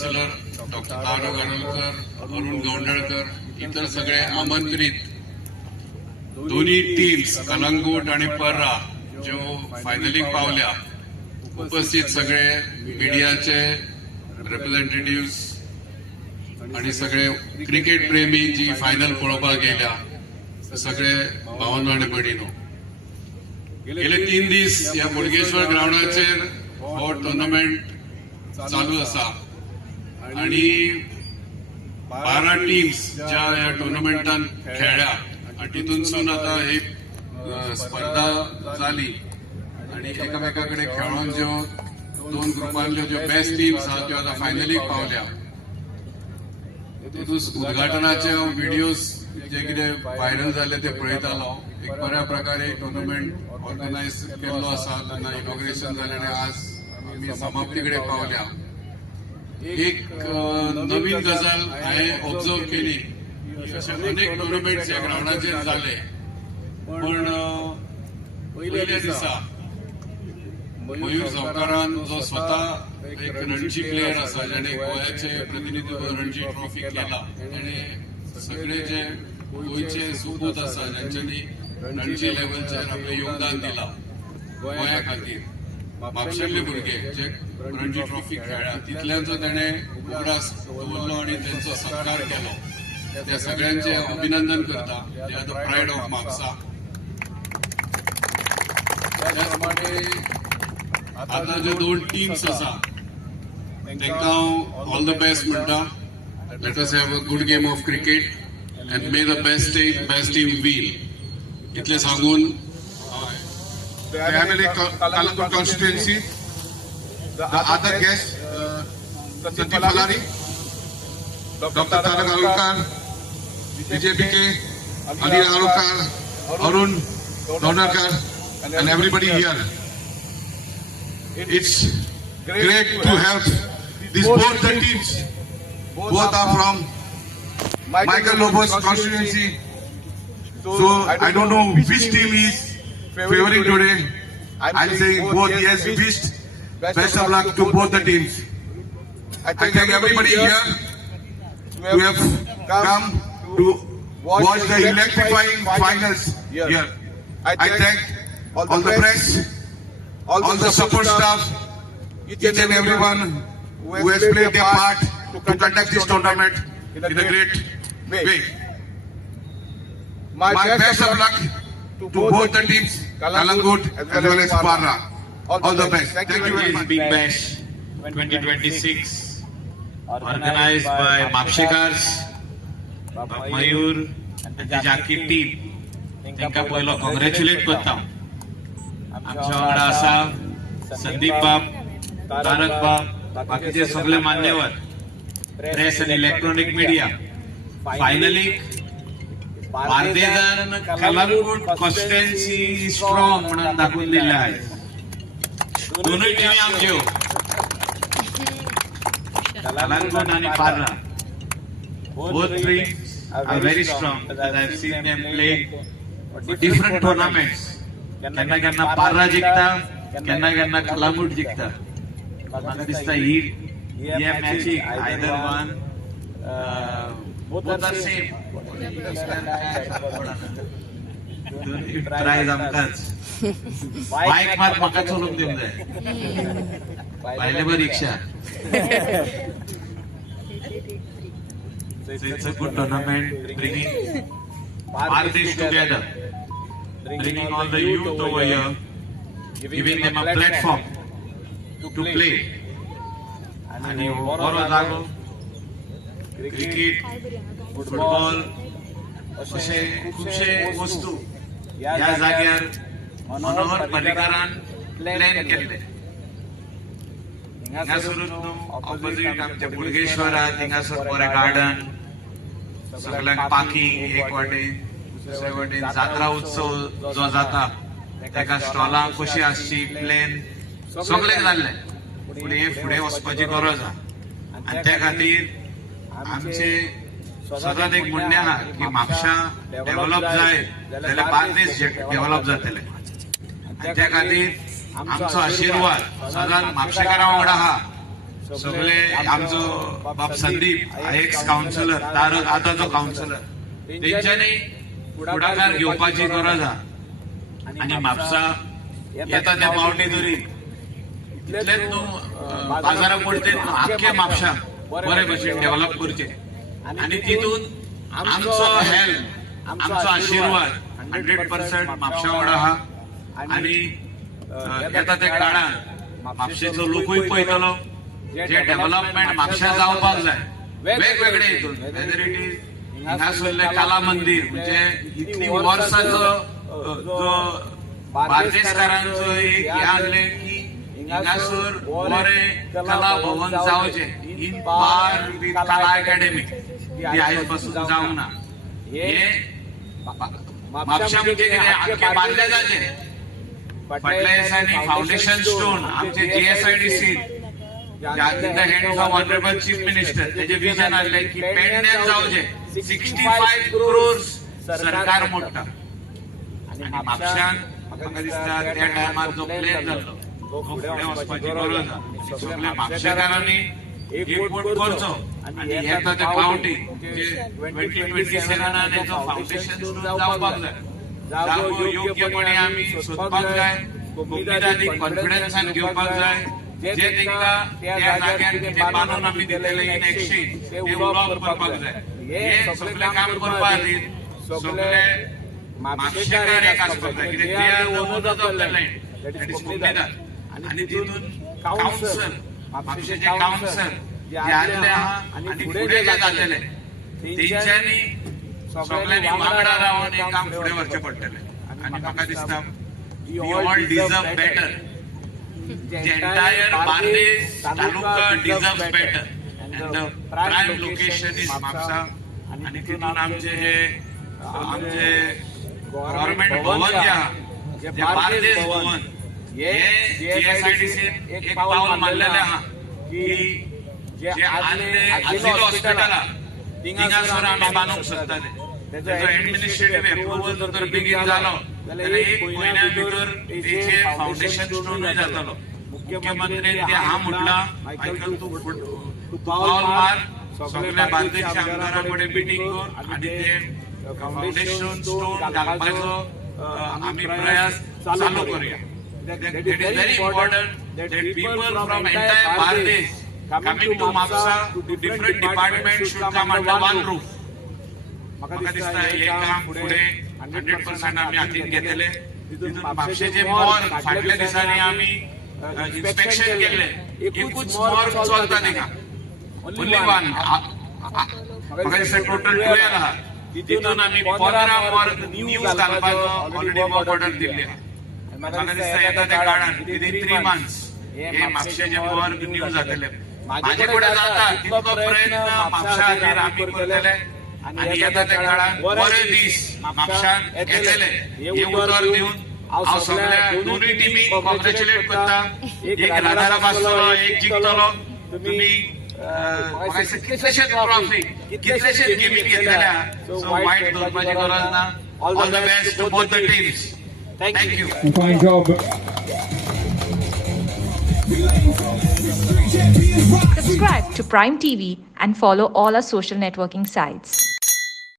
Counsellor doctor तारक अरोलकर, अरुण गौंडळकर, इतर सगळे आमंत्रित दोन्ही टीम्स कलंगूट आणि पर्रा जो फायनलीक पावल्या, उपस्थित सगळे मीडियाचे रिप्रेझेंटेटिव्स आणि सगळे क्रिकेट प्रेमी जी फायनल पळोवपाक गेल्या, सगळे भावांनो आणि भयणींनो, गेले 3 दीस ह्या बोडगेश्वर ग्राउंडाचेर हो टुर्नामेंट चालू आसा आणि 12 टीम्स ज्या ह्या टुर्नामेंटान खेळ्ळ्या आणि तितूनसून आता एक स्पर्धा जाली आणि एकामेकाकडे खेळून ज्यो 2 ग्रुपांतल्यो ज्यो बेस्ट टीम्स आहात त्यो आता फायनलीक पावल्या. तितून उद्घाटनाचे व्हिडिओज जे कितें व्हायरल जाले ते पळयतालो. एक बऱ्या प्रकारे टुर्नामेंट ऑर्गनायज केल्लो आसा. तेन्ना इनॉग्रेशन जालें आनी आज आमी समाप्ती कडेन पावल्या. एक नवीन गजाल हांवें ऑब्जर्व केली. अशे अनेक टुर्नामेंट्स ह्या ग्राउंडाचेर जाले, पण पयल्या दिसा मयूर सावकारान जो स्वता एक रणजी प्लेयर आसा, जेणे गोंयाचे प्रतिनिधित्व रणजी ट्रॉफी केला, तेणे सगळे जे गोंयचे सुपूत आसा ज्यांच्यांनी रणजी लेवलचेर आपलें योगदान दिलां गोंया खातीर, म्हापशेंतले भुरगे जे रणजी ट्रॉफी खेळ्ळ्या, तितल्यांचो तेणें उगडास दवरलो आणि तांचो सत्कार केलो. त्या सगळ्यांचे अभिनंदन करता. They are the pride of Mapusa. त्याच प्रमाणे आता जे 2 टीम्स आसा तांकां हांव ऑल द बेस्ट म्हणटा. Let us have a good game of cricket and may the best team win. इतले सांगून the MLA Kalangur constituency, the other guests, Sandeep Falani, Dr. Tarak Alukar, BJPK, Ali Alukar, Arun Gaudarkar, and everybody here. It's great to have these both the teams. Both are from Michael Lobos constituency. So I don't know which team is favoring today. I'm saying both. Yes, wished best of luck to both the teams. I thank everybody here who have come to watch the electrifying finals here. I thank all the press, all the support staff, each and everyone who has played their part to conduct this tournament in a great way. My best of luck to both the teams, Kalangut as well as Parra. All the best. Thank you very much. Big Bash 2026 organized by Mapshekars, Mayur and the Jaki team. तांकां पयलो congratulate करता. आमच्या वांगडा आसा संदीप बाब, तारक बाब, बाकीचे सगळे मान्यवर, प्रेस आनी इलेक्ट्रॉनिक मिडिया. फायनली बार्देजान कलंगूट कॉन्स्टिट्युएन्सी स्ट्रॉंग म्हणून दाखवून दिले आहे. दोनूय टीमी आमच्यो कलंगूट आणि Parra. Both teams are very strong because I have seen them play different tournaments. केन्ना केन्ना पार्रा जिखता, केन्ना केन्ना कलंगूट जिखता. म्हाका दिसता ही मॅचीक either one both are same. Prize आमकांच. बायक मात म्हाका चलोवंक दिवंक जाय. भायले बरी रिक्षा. So it's a good tournament, bringing Bangladesh together, bringing all the youth over here, giving them a platform to play. And you boro जागो क्रिकेट, फुटबॉल अशे खुबशे वस्तू ह्या जाग्यार मनोहर पर्रीकारान प्लॅन केल्ले. हिंगासर ऑपोजिट आमच्या बोडगेश्वरात हिंगासर बरें गार्डन, सगळ्यांक पार्किंग, एक वाटेन दुसरे वाटेन जात्रा उत्सव जो जाता तेका स्टॉलां कशी आसची प्लॅन सगळें जाल्लें. फुडें वचपाची गरज आहा आनी त्या खातीर आमचे सदांच एक म्हणणें आहा की म्हापशा डेव्हलप जाय जाल्यार बार्देस डेव्हलप जातले. आनी त्या खातीर आमचो आशिर्वाद सदांच म्हापशेकारां वांगडा आहा. सगळे आमचो बाप संदीप एक्स काउन्सिलर आताचो काउन्सिलर तेंच्यांनी फुडाकार घेवपाची गरज आहा आणि म्हापसा येता त्या पावटी तरी इतलेच न्हू बाजाराक पडते आख्खे म्हापशा बरे भशेन डेव्हलप करचे आणि तितून आमचो हेल्प आमचो आशीर्वाद 100% म्हापशा वांगडा आहा आणि येता त्या काळान म्हापशेचो लोकूय पळयतलो जे डेव्हलपमेंट म्हापशा जावपाक जाय वेगवेगळे हितून वेदर इट इज हिंगासरले कला मंदिर म्हणजे इतली वर्सांचो जो बार्देसकारांचो एक हे आसले की हिंगासर बरें कला भवन जावचे इन पार विथ कला अकॅडमी ती आयज पासून जावंक ना हे म्हापशा म्हणजे कितें आख्खे बार्देजाचे फाटल्या दिसांनी फाउंडेशन स्टोन आमचे GSIDC in the hands of honourable chief minister तेजे विजन आसलें की पेडण्यान जावचे 65 crores सरकार मोडटा आणि म्हापशान म्हाका दिसता त्या टायमार जो प्लॅन जाल्लो तो फुडें वचपाची गरज आहा सगळ्या म्हापशेकारांनी एकवट करचो आणि येता ते पावटी जे 2027 हेचो फाउंडेशन स्टोन जावपाक जाय जागो योग्यपणे आमी सोदपाक जाय उमेदांनी कॉन्फिडन्सान घेवपाक जाय जे तेंका त्या जाग्यार कितें बांदून आमी दिलेले इन एक्सचेंज ते उलोवप करपाक जाय हे सगळे काम करपा खातीर सगळे म्हापशेकार एक आसपाक जाय कित्याक ते are owners of the land that is उमेदार आणि तितून काउन्सिल म्हापशेचे काउन्सिल जे आसले आहा आणि फुडें जे जातले तेंच्यांनी सगळ्यांनी वांगडा रावन हे काम फुडें व्हरचें पडटलें आणि म्हाका दिसता we all deserve better The entire Bardes Taluka deserves better, and the prime location is Mapsa. आणि तिथून आमचे गव्हर्नमेंट भवन जे बार्देस भवन हे जीएसआयडीसी एक पावल मारलेले आहा की जे आदले हॉस्पिटल थिंगासर आमी बांदूंक सोदताले तेजो एडमिनिस्ट्रेटिव्ह अप्रुव्हल जर बेगीन जालो जाल्यार एक म्हयन्या भितर तेचे फाउंडेशन स्टोन जातलो मुख्यमंत्र्यांनी ते हा म्हटला मायकल तू पावल मार सगळ्या बार्देसच्या आमदारां कडेन मिटींग कर आणि ते फाउंडेशन स्टोन घालपाचो आमी प्रयास चालू करूया it is very important that people from entire Bardez coming to Mapusa to different department should come under one roof म्हाका दिसता हे काम फुडें 100% आमी हातीन घेतले तितून म्हापशेचे मोर फाटल्या दिसांनी आमी इन्स्पेक्शन केले एकूच मोर चलता तिका ओन्ली वन म्हाका दिसता टोटल 12 आहा तितून आमी 15 मोर न्यूज घालपाचो ऑलरेडी वर्क ऑर्डर दिल्ली आहा म्हाका दिसता येता त्या काळान विदिन 3 months हे म्हापशेचे मोर न्यूज जातले म्हाजे कडेन जाता तितलो प्रयत्न म्हापशा खातीर आमी करतले आणि येता त्या काळान बरे दीस म्हापशान येतले हे उतर दिवन हांव सगळ्या दोनूय टीमी कॉंग्रॅच्युलेट करता एक रनार आसतलो एक जिखतलो तुमी म्हाका दिसता कितलेशेच ट्रॉफी कितलेशेच गेमी घेतलेल्या सो वायट धरपाची गरज ना all the best to both the teams thank you Fine job. Subscribe to Prime TV and follow all our social networking sites.